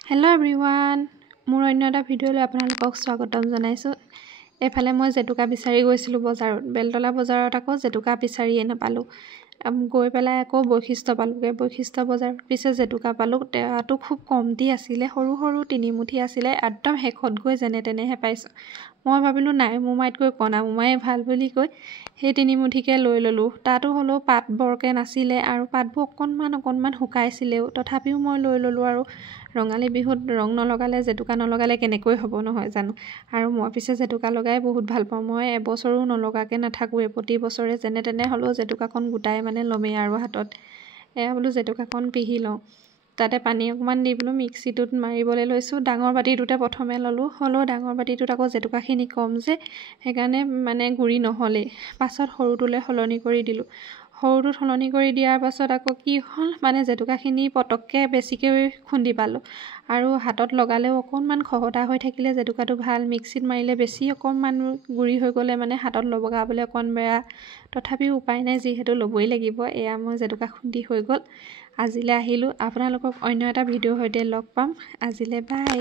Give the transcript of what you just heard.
Hello' everyone, মোৰ অন্য এটা ভিডিঅ'লৈ আপোনালোকক স্বাগতম জনাইছোঁ। এইফালে মই জেতুকা বিচাৰি গৈছিলোঁ বজাৰত, বেলতলা বজাৰত আকৌ জেতুকা বিচাৰিয়ে নাপালোঁ। গৈ পেলাই আকৌ বৈশিষ্ট্য পালোঁগৈ। বৈশিষ্ট্য বজাৰত পিছে জেতুকা পালোঁ। টেৰাটো খুব কমটি আছিলে, সৰু সৰু তিনিমুঠি আছিলে। একদম শেষত গৈ যেনে তেনেহে পাইছোঁ। মই ভাবিলোঁ নাই, মোমাইতকৈ কণা মোমায়ে ভাল বুলি কৈ সেই তিনিমুঠিকে লৈ ল'লোঁ। তাতো হ'লেও পাত বৰকৈ নাছিলে আৰু পাতবোৰ অকণমান শুকাইছিলেও, তথাপিও মই লৈ ল'লোঁ। আৰু ৰঙালী বিহুত ৰং নলগালে, জেতুকা নলগালে কেনেকৈ হ'ব নহয় জানো। আৰু মই পিছে জেতুকা লগাই বহুত ভাল পাওঁ। মই এবছৰো নলগাকৈ নাথাকোঁৱে, প্ৰতি বছৰে যেনে তেনে হ'লেও জেতুকাখন গোটাই ল'মেই আৰু হাতত। এয়া বোলো জেতুকাখন পিহি লওঁ। তাতে পানী অকণমান দি বোলো মিক্সিটোত মাৰিবলৈ লৈছোঁ। ডাঙৰ বাতিটোতে প্ৰথমে ল'লোঁ, হ'লেও ডাঙৰ বাতিটোত আকৌ জেতুকাখিনি কম যে, সেইকাৰণে গুড়ি নহ'লেই। পাছত সৰুটোলৈ সলনি কৰি দিলোঁ। সৰুটোত সলনি কৰি দিয়াৰ পাছত আকৌ কি হ'ল, জেতুকাখিনি পটককৈ বেছিকৈ খুন্দি পালোঁ। আৰু হাতত লগালেও অকণমান খহটা হৈ থাকিলে জেতুকাটো ভাল। মিক্সিত মাৰিলে বেছি অকণমান গুড়ি হৈ গ'লে হাতত লগাবলৈ অকণ বেয়া। তথাপিও উপায় নাই, যিহেতু ল'বই লাগিব। এয়া মই জেতুকা খুন্দি হৈ গ'ল। আজিলৈ আহিলোঁ। আপোনালোকক অন্য এটা ভিডিঅ'ৰ সৈতে লগ পাম। আজিলৈ বাই।